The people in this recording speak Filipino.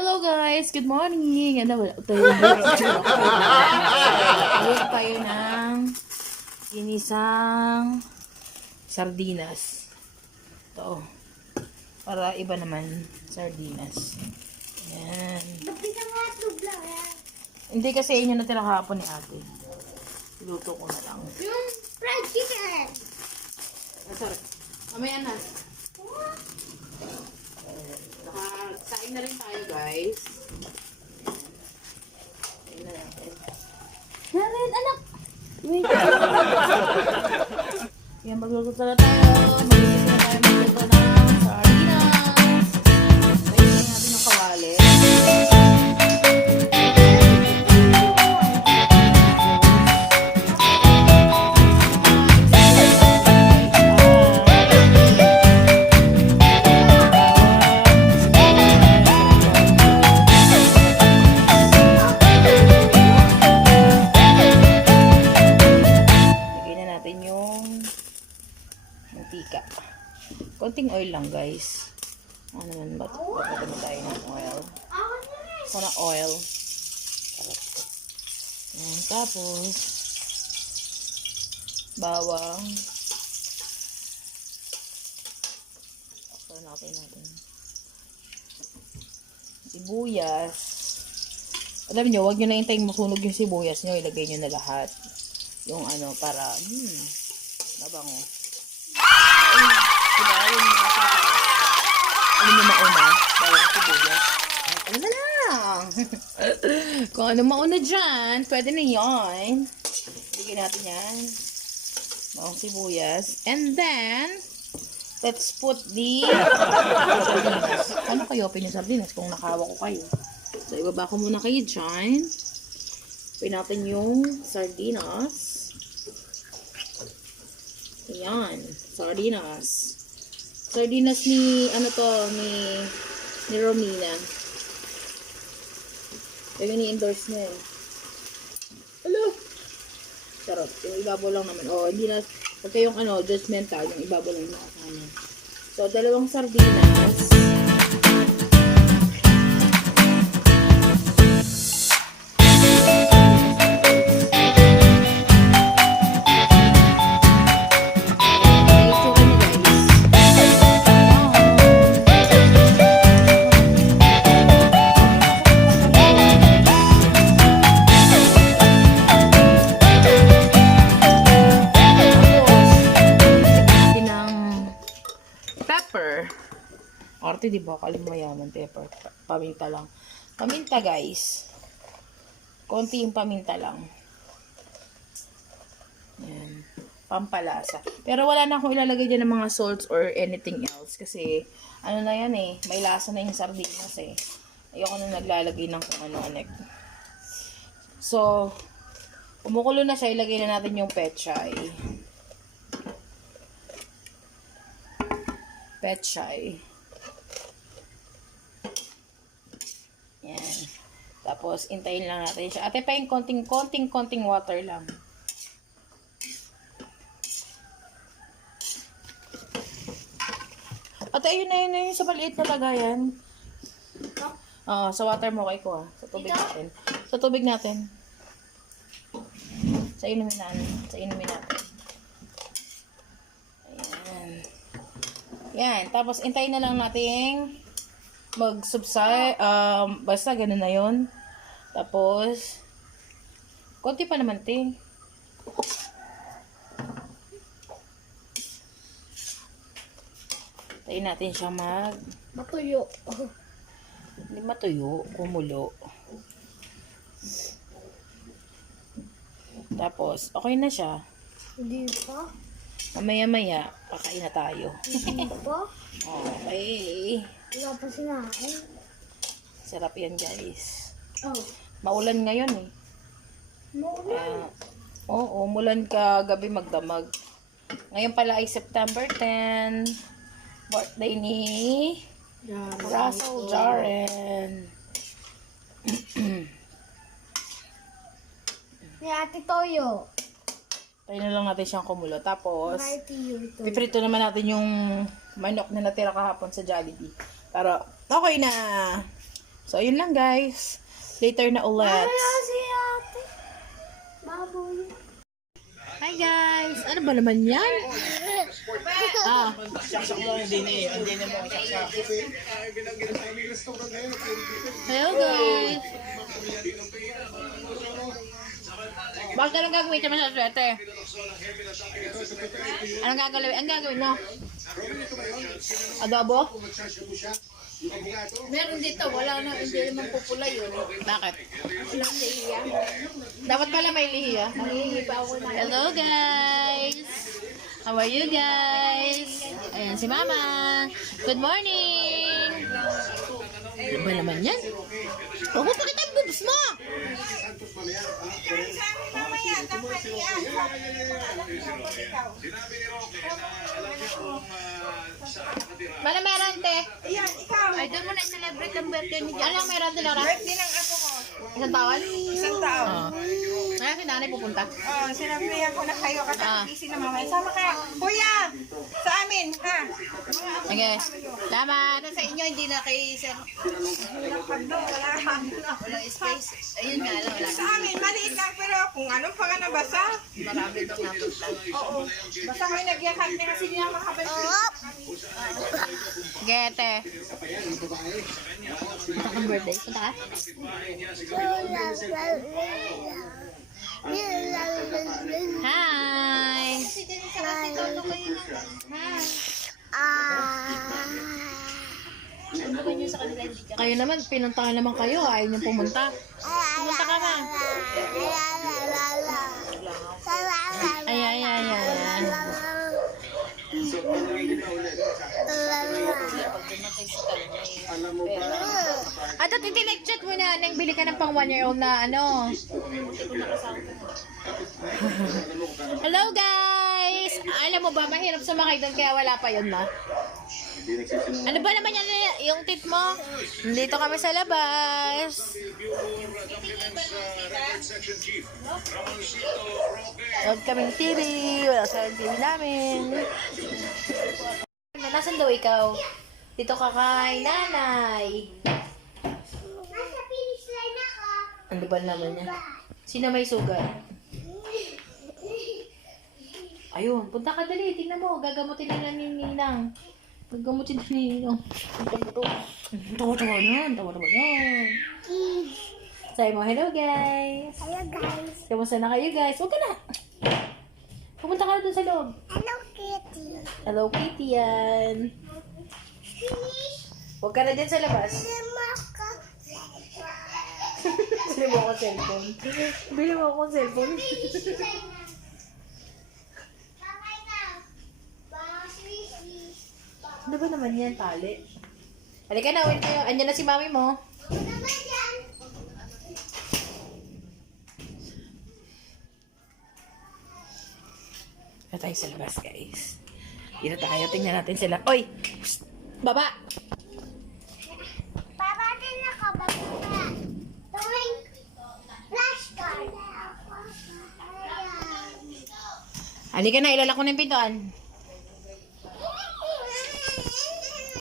Hello guys! Good morning! Ano, wala tayo ng ginisang sardinas. Ito. Para iba naman sardinas. Ayan. Hindi kasi inyo natira kahapon ni ate. Luto ko na lang. Yung fried chicken. Sorry. Mamaya na. Nakasain na rin tayo guys. Sain na natin. Narin, anak. Wait. Yan, magluluto na tayo. Magluluto na tayo magluto ng sardinas. Pwede natin yung kawali. Mantika. Konting oil lang guys. Ano naman ba? Bakit naman tayo ng oil? Sana oil. Ayan, tapos bawang. Natin. Sibuyas. Alam nyo, huwag nyo na hintayin masunog yung sibuyas nyo. Ilagay nyo na lahat. Yung ano, para mabango. Ano mo mauna? Bawang sibuyas. Ano na lang? Kung ano mauna dyan, pwede na yun. Bigyan natin yan. Bawang sibuyas. And then, let's put the sardinas. Ano kayo open yung sardinas kung nakawa ko kayo? So, ibaba ko muna kayo dyan. Pwede natin yung sardinas. Ayan, sardinas. Sardinas ni, ano to, ni Romina. Kaya ni-endorse niya eh. Hello! Charot, yung ibabaw lang naman. Oh, hindi na, huwag kayong ano, judgmental, yung ibabaw lang naman. So, dalawang sardinas. Arte, di ba? Kalimayaman, pepper. Paminta lang. Paminta, guys. Konti yung paminta lang. Ayan. Pampalasa. Pero wala na akong ilalagay dyan ng mga salts or anything else. Kasi, ano na yan eh. May lasa na yung sardinas eh. Ayoko na naglalagay ng kung ano-anek. So, kumukulo na siya. Ilagay na natin yung pechay. Pechay. Yan. Tapos, intayin lang natin siya. Ate pa yung konting water lang. Ate, ayun na yun sa maliit na lagayan. Oo, sa water mo kay ko Sa tubig natin. Sa tubig natin. Sa inumin natin. Ayan. Yan. Tapos, intayin na lang natin mag-subside, basta ganun na yun. Tapos, konti pa naman, te. Tayo natin siya Matuyo. Hindi matuyo, kumulo. Tapos, okay na siya. Hindi pa. Mamaya-maya, kakain na tayo. Hindi pa. Okay. Wala pa sinain. Sarap yan, guys. Oh. Maulan ngayon eh. Maulan. Oo, umulan ka gabi magdamag. Ngayon pala ay September 10. Birthday ni Russell Jaren. Ni Ate Toyo. Tayo na lang natin siyang kumulo. Tapos, Ito. piprito naman natin yung manok na natira kahapon sa Jollibee. Pero, okay na. So, ayun lang guys. Later na ulit. Si ate. Baboy. Hi guys! Ano ba naman yan? Ah, Saksak mo ang dini. Ang dini mo, saksak. hello guys! Bakit anong gagawin naman sa sweater? Anong gagawin? Ang gagawin mo? Adobo? Meron dito, wala na, hindi naman pupula yun. Bakit? Walang lihiya. Dapat pala may lihiya. Nangihingi pa ako na. Hello guys! How are you guys? Ayan si Mama. Good morning! Ano ba naman yan? Huwag mo pakita yung boobs mo! Bala meron, te. Ay, doon mo na i-celebrate ang birthday ni Ano ang meron, te, Laura? Birthday ng apo ko. Isang taon? Isang taon. Kaya si nanay pupunta. Oh, sinabihan ko na kayo kasi busy na mamaya. Sama kayo. Kuya, sa amin, ha? Okay. Salamat. Ano sa inyo, hindi na kay sir. Wala space. Ayun nga lang, wala. Sa amin, maliit lang pero kung anong pa nga nabasa. Marami itong napunta. Oo. Basta may nagyakat na kasi niya makabalik. Gete. Punta kang birthday. Punta ka? Hi! Kayo naman, pinuntahan naman kayo. Ayaw niyo pumunta. Pumunta ka na. Ay. At tinag-chat mo na nang bili ka ng pang 1-year-old na ano. Hello guys! Alam mo ba, mahirap sumakay doon kaya wala pa yun ma. Ano ba naman yan yung tit mo? Dito kami sa labas. Huwag kaming TV. Wala sa TV namin. Nasaan daw ikaw? Dito ka kay nanay. Nasa finish line ako. Ano ba naman yan? Sino may sugat? Ayun, punta ka dali. Tingnan mo, gagamutin na ni Ninang. Gagamutin na ni Ninang. Tawa-tawa yan. Sabi mo, hello guys. Hello guys. Kamusta na kayo guys? Huwag ka na. Pumunta ka na dun sa loob. Hello Kitty. Hello Kitty yan. Huwag ka na dyan sa labas. Bili mo ako cellphone. Bili mo ako cellphone. Ano ba naman yan, tali? Halika na, uwi tayo. Andyan na si mami mo. Dito tayo sa labas, guys. Dito tayo. Tingnan natin sila. Oy! Psst! Baba! Baba din ako, baba. Tuwing flashcard. Halika na, ilalak ko na yung pintuan.